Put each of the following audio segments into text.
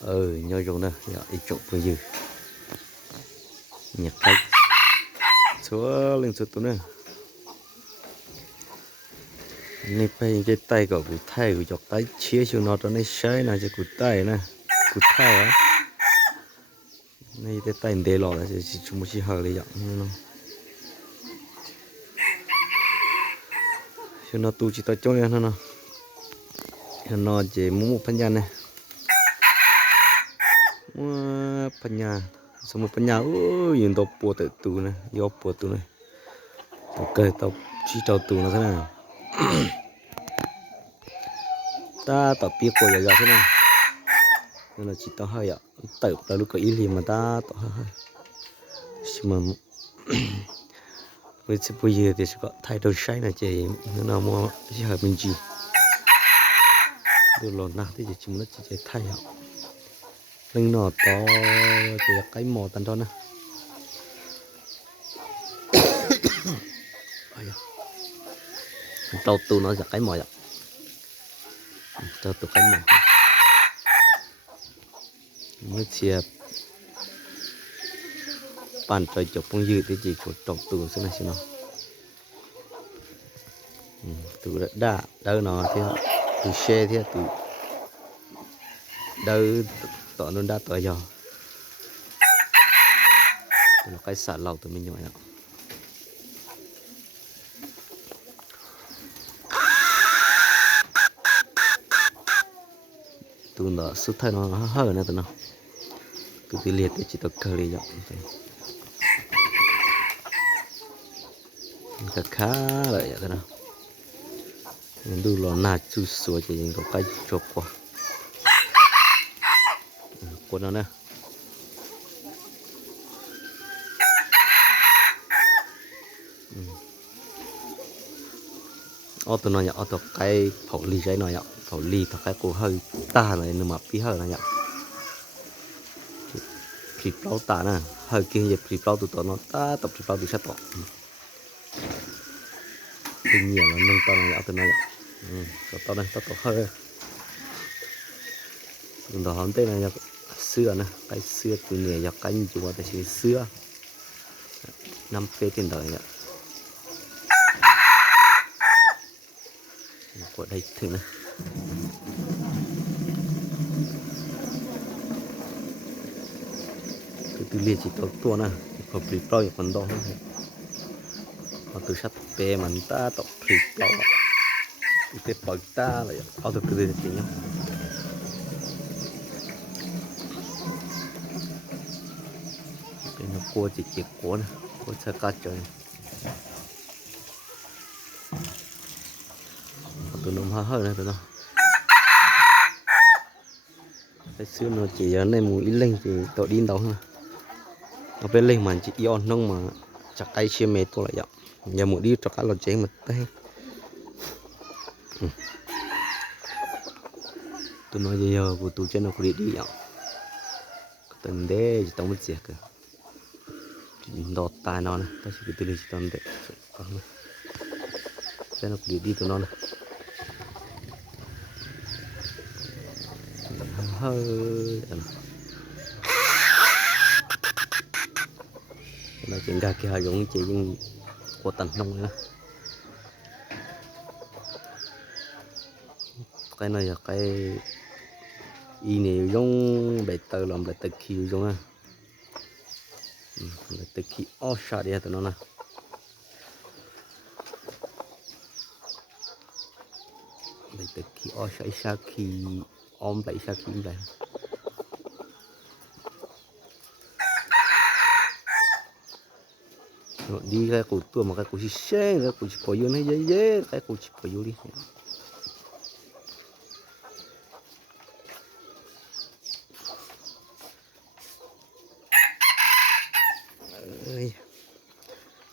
ừ nhớ rồi nè. Dạ ít chụp vừa dư. Nhặt cách số lên số tụi nè này, bây cái tay của cụ thay của chọc tay chia cho nó cho nó sai nè, cho cụ tay nè. Cụ thay á này, cái tay để lò là chỉ chúng một chỉ hơi lấy dọn như nó. Cho nó tu chỉ tay cho nè. nó nó chỉ mua một phần nhà này mua phần nhà xong một phần nhà ôi nhìn tao bùa tự tù này do bùa tù này. Tao cười tao chỉ tao tù nó thế nào? ta tập biết của giờ thế nào? nên là chỉ tao hơi ạ. Tự là lúc có ý gì mà ta tao hơi hơi. Nhưng mà với sự bây giờ thì sẽ có thay đổi sai là chị. Nó nào mua chỉ hợp mình gì được nát thì chỉ chúng nó chỉ chỉ thay ạ lưng nọ to chỉ là cái mỏ tan đó nè Ai tàu tu nó giặt cái mỏ ạ tàu tu cái mỏ mới chia bàn trời chụp phong dư thì chỉ của trồng tu thế này xem nào Tu từ đã đa đâu nó thì xe thì từ đâu tỏ nó đã tỏ giờ nó cái xả lầu tụi mình nhỏ ạ tụi nó xuất thay nó hở nữa tụi nó. Cứ từ liệt thì chỉ tập cờ đi dọn cái khá lợi vậy nào nó đủ lò nà chú sủa chỉ những có cái chọc qua cô nó nè ô tô nó nhở ô tô cái phẩu ly giấy nó nhở. Phẩu ly thật cái cô hơi ta này nó mà phí hơi nó nhở. Phí bao ta nè hơi kia giờ phí bao tụi nó ta tập phí bao tụi sát tọ ừ. tuy nhiên là nâng to này từ này ừ, có to này to hơi. Đó hôm tây này sữa nè, cái sữa từ nhẹ dọc cánh chúng ta chỉ sữa năm phê tiền đời ạ. Của đây thử nè. Từ từ liền chỉ tao tua nè, hợp lý pro còn đo hơn. Mà từ sát bè mà ta tập thịt đó từ cái bậc ta là ao được cái gì thì nhá cái nó cua chỉ chỉ cua nè. Cua tụi nó hơi hơi này tụi nó. Cái xưa nó chỉ giờ này mùi lên thì tội đi đâu ha ở bên lên mà chỉ ion nông mà chắc cái chia mệt tôi lại dọc giờ một đi cho cả lò chế mà tay tôi nói giờ giờ của tôi trên nó có đi đi ạ. Từng đế chỉ tông một giặc cơ. Đọt tai nó nè ta chỉ tôi đi chỉ tao để còn trên nó đi đi tụi nó nè hơi là chuyện ra kia giống chị của tần nông nữa cái này là cái y này giống bể tờ làm bể tờ kiều giống à bể tờ kiều ó xa đi tụi nó nè. Bể tờ kiều ó xa xa khi ôm lại xa khi Rồi đi cái cổ tua mà cái cổ chỉ xe cái này dễ dễ cái đi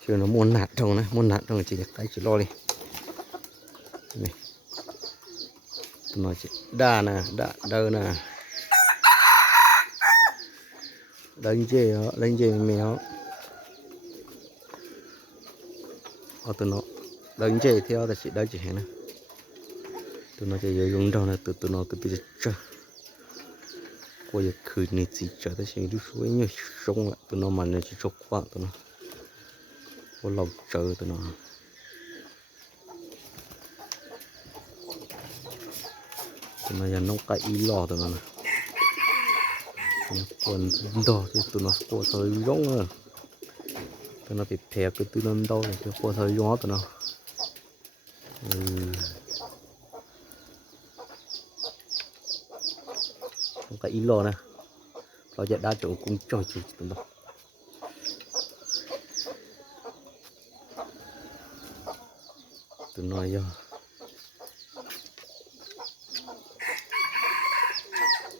chưa nó muốn nạt trong này muốn nạt trong chỉ tay chỉ lo đi. Này. Nó chỉ đa nè, đa đơ nè. Đánh dê đánh chê mèo ở từ nó đánh chê theo là chỉ đánh chỉ hẹn nè tụi nó chỉ dùng đâu này từ tụi nó cứ từ chờ. Qua giờ khử này chỉ chờ tới xem đi suối nhiều sông lại. Tụi nó mà nó chỉ chọc quá tụi nó của lồng chờ tụi nó. Tụi nó giờ nó cái ý lò tụi nó nè quần đỏ thì tụi nó có thời giống rồi tụi nó bị phè cái tụi nó đau thì có thời gió tụi nó. Ừ. Cái ý lò nè nó giờ đa chỗ cũng trò chịu tụi nó. Tụi nó giờ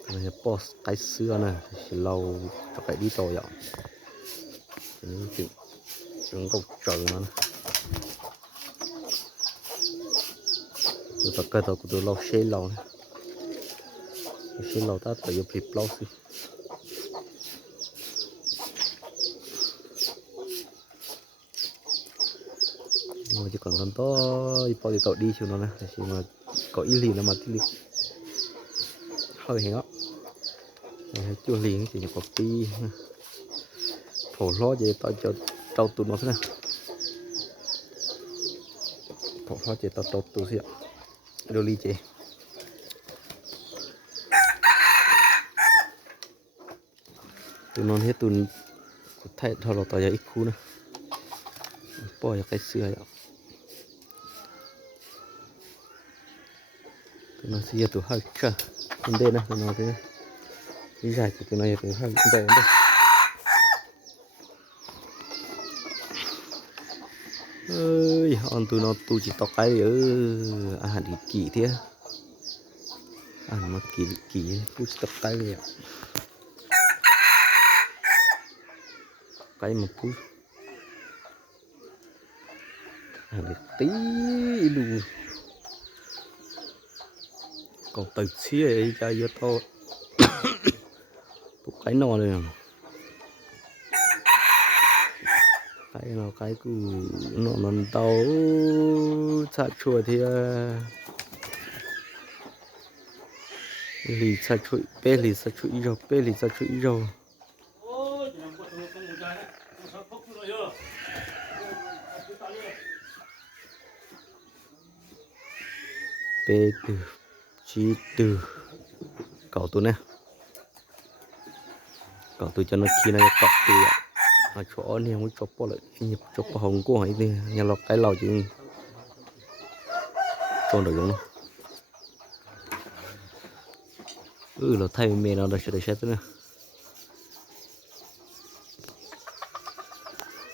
tụi boss cái xưa nè lâu cho cái đi tàu dọn những chúng cầu trời nó, nè. Tụi cái tàu của tụi lâu xe lâu xe lâu ta tự dục lâu xí. Chỉ cần con to bao thì tàu đi cho nó nè chỉ mà có ý lì nó mà tí lì hơi hẹn á chua liền chỉ nhập copy phổ lo gì tao cho tao tụi nó thế nào phổ lo gì tao tao tụi gì đồ ly chị tụi nó hết tụi thay thao lò tao giờ ít khu nữa bỏ vào cái xưa vậy đi dài của tụi này tụi hơi dài đây ơi on tụi nó tụi chỉ tóc cái ở à đi kỳ thế à mà kỳ kỳ tụi chỉ tóc cái vậy cái mà tụi à đi tí luôn còn từ xí ấy cho vô to. Tụ cái đây nè, cái nò cái cứ nò nần tàu xa chùa thì à, lì xa chùa bê lì xa chùa rồi bê lì xa chùa rồi bê từ chi từ cậu tôi nè. Cậu tôi cho nó kia này, cậu tôi ạ. À chỗ này không chụp bao lại nhập chụp bao hồng của ấy thì nhà lọc cái lò chứ. Con được không? Ừ là thay mẹ nó đã sẽ để xét nữa